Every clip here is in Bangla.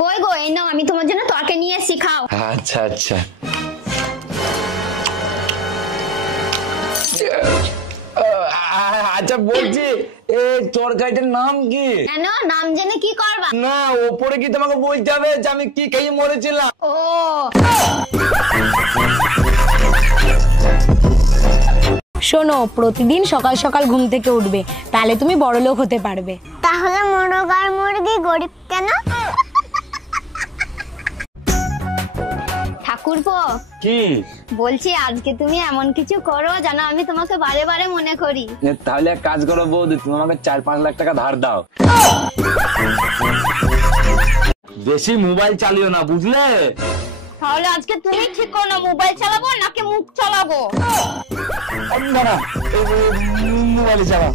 কই গো, এই নাও আমি তোমার জন্য তরকারি নিয়ে এসেছি, খাও। আচ্ছা আচ্ছা। আচ্ছা বলছি এই তরকারিটার নাম কি? কেন, নাম জেনে কি করবা? না, ওপরে কি তোমাকে বলতে হবে যে আমি কি খেয়ে মরেছিলাম? ও শোনো, প্রতিদিন সকাল সকাল ঘুম থেকে উঠবে, তাহলে তুমি বড়লোক হতে পারবে। তাহলে মোরগ আর মুরগি গরিব কেন? ঠাকুরপো, কি বলছি আজকে তুমি এমন কিছু করো যেন আমি তোমাকে বারে বারে মনে করি। তাহলে এক কাজ করো বৌদি, তুমি আমাকে 4-5 লাখ টাকা ধার দাও। বেশি মোবাইল চালিও না, বুঝলে? তাহলে আজকে তুমি ঠিক করো না, মোবাইল চালাবো নাকি মুখ চালাবো? মোবাইল চালাও।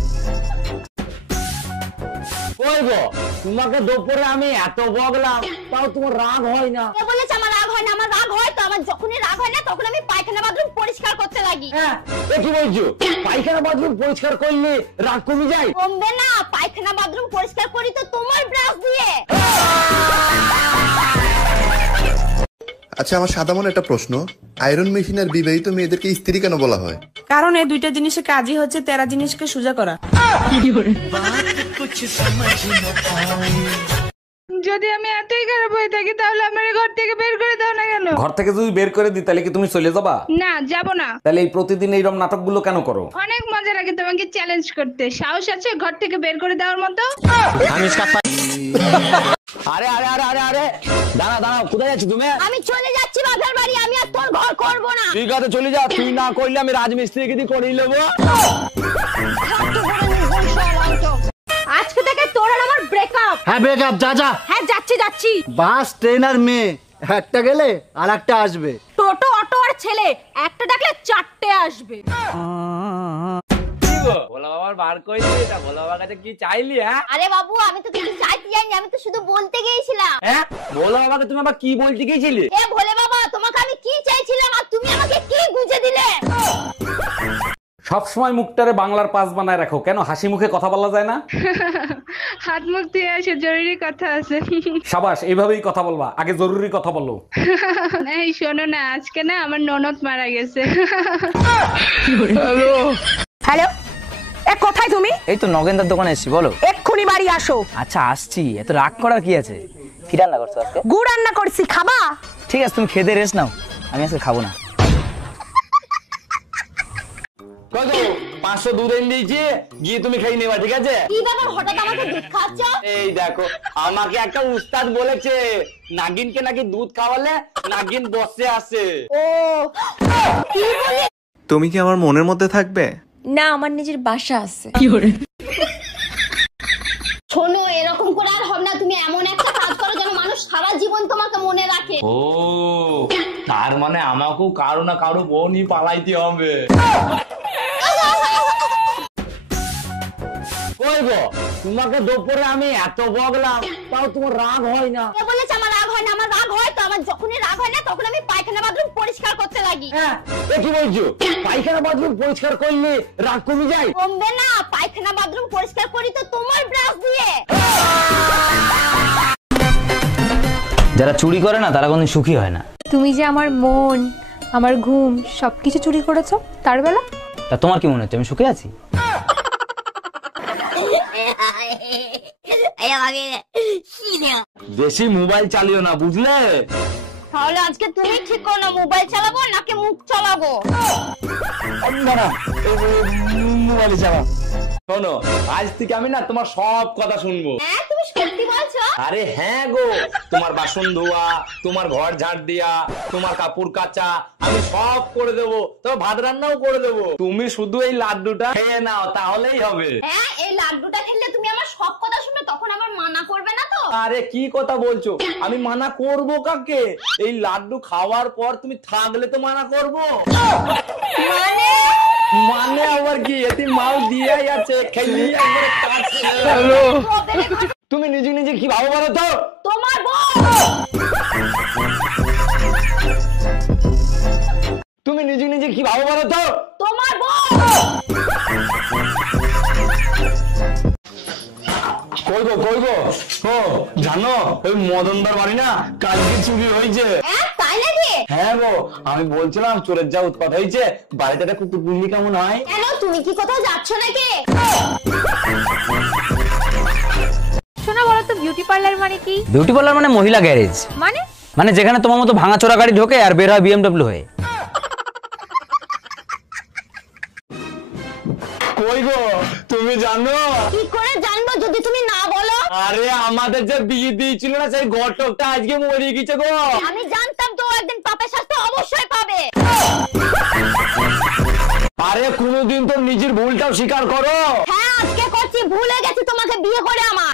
ওই গো, তোমাকে দুপুরে আমি এত বকলাম, তাও তোমার রাগ হয় না? কে বলেছে আমার রাগ হয় না? আমার রাগ হয় তো, আমার যখনই রাগ হয় না তখন আমি পায়খানা বাথরুম পরিষ্কার করতে লাগি। হ্যাঁ, এ কি বলছো? পায়খানা বাথরুম পরিষ্কার করলে রাগ কমে যায়? কমবে না, পায়খানা বাথরুম পরিষ্কার করি তো তোমার ব্রাশ দিয়ে। আচ্ছা, আমার সাদা মনে একটা প্রশ্ন, আয়রন মেশিন আর বিবাহিত মেয়েদেরকে স্ত্রী কেন বলা হয়? কারণ এই দুইটা জিনিসের কাজই হচ্ছে তেরা জিনিসকে সোজা করা। যদি আমি এতই খারাপ হয়ে থাকি তাহলে আমার ঘর থেকে বের করে দাও না কেন? ঘর থেকে যদি বের করে দিই তাহলে কি তুমি চলে যাবা? না, যাব না। তাহলে এই প্রতিদিন এইরকম নাটকগুলো কেন করো? অনেক মজা লাগে তোমাকে চ্যালেঞ্জ করতে। সাহস আছে ঘর থেকে বের করে দেওয়ার মতো? আরে আরে আরে আরে আরে দাঁড়া দাঁড়া, কোথায় যাচ্ছ তুমি? আমি চলে যাচ্ছি বাপের বাড়ি, আমি আর তোর ঘর করবো না। ঠিক আছে চলে যা, তুই না করলে আমি রাজমিস্ত্রিকে দিয়ে করিয়ে নেবো। আজকে থেকে তোর আর আমার ব্রেকআপ। হ্যাঁ ব্রেকআপ, যা যা। হ্যাঁ যাচ্ছি। বাস, ট্রেন আর মেয়ে, একটা গেলে আর একটা আসবে। টোটো, অটো আর ছেলে, একটা ডাকলে 4টে আসবে। ভোলা বাবার বার করলি, এটা ভোলা বাবার কাছে কি চাইলি? হ্যাঁ আরে বাবু, আমি তো কিছু চাইতে যাইনি, আমি তো শুধু বলতে গিয়েছিলাম। হ্যাঁ, ভোলা বাবাকে তুমি আবার কি বলতে গিয়েছিলে? এ ভোলে বাবা, তোমাকে আমি কি চাইছিলাম আর তুমি আমাকে কি গুঁজে দিলে? সবসময় মুখটারে বাংলার পাস বানায় রাখো, কেন হাসি মুখে কথা বলা যায় না? হাত মুখ ধুয়ে আসে, জরুরি কথা আছে। সাবাস, এইভাবেই কথা বলবা, আগে জরুরি কথা বলো। এই শোনো না, আজকে না আমার ননদ মারা গেছে। হ্যালো, কোথায় তুমি? এই তো নগেন্দার দোকানে এসেছি, বলো। এক্ষুনি বাড়ি আসো। আচ্ছা আসছি, এত রাগ করার কি আছে? কি রান্না করছো আজকে? গুড় রান্না করছি, খাবা? ঠিক আছে, তুমি খেতে রেস্ট নাও, আমি আজকে খাবো না। কত 500 দুধ এনে দিয়েছি, গিয়ে তুমি খেয়ে নেবা, ঠিক আছে? কি ব্যাপার, হঠাৎ আমাকে দুধ খাওয়াচ্ছ? এই দেখো, আমাকে একটা উস্তাদ বলেছে নাগিনকে নাকি দুধ খাওয়ালে নাগিন বসে আসে। ও কি বলে? তুমি কি আমার মনের মধ্যে থাকবে? না, আমার নিজের বাসা আছে। শোনো, এরকম করে আর হবে না, তুমি এমন একটা কাজ করো যেন মানুষ সারা জীবন তোমাকে মনে রাখে। ও, তার মানে আমাকেও কারো না কারো বউ নিয়ে পালাইতে হবে। ওই গো, তোমাকে দুপুরে আমি এত বকলাম, তাও তোমার রাগ হয় না? কে বলেছে আমার রাগ হয় না? আমার রাগ হয় তো, আমার যখনই রাগ হয় না তখন আমি পায়খানা বাথরুম পরিষ্কার করতে লাগি। হ্যাঁ, এ কি বলছো? পায়খানা বাথরুম পরিষ্কার করলে রাগ কমে যায়? কমবে না, পায়খানা বাথরুম পরিষ্কার করি তো তোমার ব্রাশ দিয়ে। যারা চুরি করে না তারা কোনদিন সুখী হয় না। তুমি যে আমার মন, আমার ঘুম সবকিছু চুরি করেছো, তার বেলা? তা তোমার কি মনে হচ্ছে আমি সুখে আছি? বেশি মোবাইল চালিও না, বুঝলে? তাহলে আজকে তুমি ঠিক করো না, মোবাইল চালাবো নাকি মুখ চালাবো? মোবাইল চালা। শোনো, আজ থেকে আমি না তোমার সব কথা শুনবো। হ্যাঁ, তুমি সত্যি বলছো? আরে হ্যাঁ গো, তোমার বাসন ধোয়া, তোমার ঘর ঝাড় দিয়া, তোমার কাপড় কাচা আমি সব করে দেবো, তোমার ভাত রান্নাও করে দেবো। তুমি শুধু এই লাড্ডুটা খেয়ে নাও, তাহলেই হবে। হ্যাঁ, এই লাড্ডুটা খেলে তুমি আমার সব কথা শুনবে, তখন আমার মানা করবে না তো? আরে কি কথা বলছো? আমি মানা করব কাকে? এই লাড্ডু খাওয়ার পর তুমি থাকলে তো মানা করব। মানে মানে আবার কি, এতে মাল দিয়াই আছে, খেয়ে একবারে কাটছে। তুমি নিজে নিজে কি ভাবো বলো তো? তোমার বউ। তুমি নিজে নিজে কি ভাবো বলো তো? তোমার বউ। কই গো ও জানো ওই মদনদার বাড়ি না কালকে চুরি হয়েছে। হ্যাঁ তাই নাকি? হ্যাঁ গো, আমি বলছিলাম চোরের যা উৎপাত হয়েছে, বাড়িতে একটা কুকুর পুষলি কেমন হয়? কেন তুমি কি কোথাও যাচ্ছ নাকি? শোনা বলো তো বিউটি পার্লার মানে কি? বিউটি পার্লার মানে মহিলা গ্যারেজ, মানে মানে যেখানে তোমার মতো ভাঙা চোরা গাড়ি ঢোকে আর বের হয় বিএমডব্লিউ হয়ে। কই গো তুমি জানো? কি করে জানবো যদি তুমি না বলো? আরে আমাদের যে বিয়ে দিয়েছিল না সেই ঘটকটা আজকে মরে গেছে গো। আমি জানতাম তো একদিন পাপের শাস্তি অবশ্যই পাবে। আরে কোনোদিন তো নিজের ভুলটাও স্বীকার করো। হ্যাঁ আজকে করছি, ভুলে গেছি তোমাকে বিয়ে করে আমার।